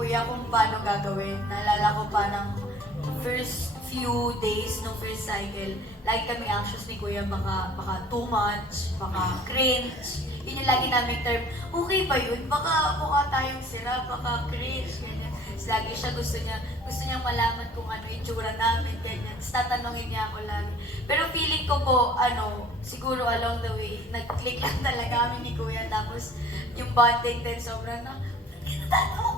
Kuya kung paano gagawin. Naalala ko pa ng first few days nung first cycle, lagi kami anxious ni Kuya, baka, baka too much, baka cringe. Yun yung lagi namin term, okay ba yun? Baka mukha tayong sira, baka cringe, ganyan. Tapos lagi siya gusto niya, gusto niya malaman kung ano yung tsura namin, ganyan. Tapos tatanungin niya ako lagi. Pero feeling ko po, ano, siguro along the way, nag-click lang talaga kami ni Kuya. Tapos yung bonding din sobrang na,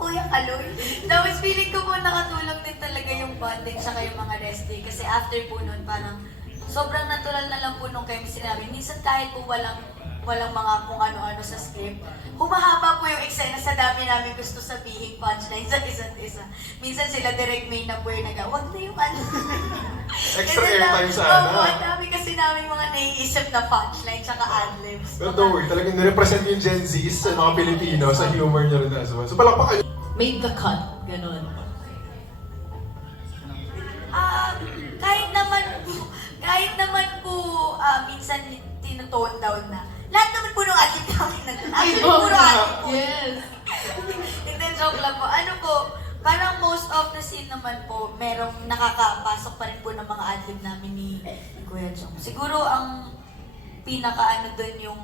Kuya Kaloy. Tapos feeling ko po nakatulong din talaga yung bonding sa yung mga rest day. Kasi after po nun, parang sobrang natural na lang po nung kayo sinabi. Minsan kahit po walang walang mga kung ano-ano sa script. Humahaba po yung eksena sa dami namin gusto sabihin punchline sa isa't isa. Minsan sila direct main na po yung naga, wag na yung ano. Extra airtime na- sana. Dami kasi namin mga naiisip na punchline tsaka adlibs. Pero don't worry, talagang nirepresent yung Gen Z sa mga Pilipino sa humor niya rin as well. So palakpakan. Made the cut. Ganon. Ah, kahit naman po, kahit naman po, ah, minsan tinutone down na. Lahat naman po nung adlib namin na Actually, puro adlib po. Yes. Hindi, joke lang po. Ano po, parang most of the scene naman po, merong nakakapasok pa rin po ng mga adlib namin ni, Kuya Jong. Siguro ang pinaka ano doon yung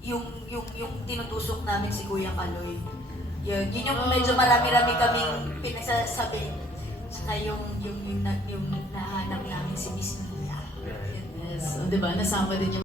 yung yung yung tinutusok namin si Kuya Kaloy. Yun, yun yung medyo marami-rami kaming pinagsasabi. Saka yung yung yung, yung, yung nahanap namin si Miss Mia. Yes. O, diba? Nasama din yung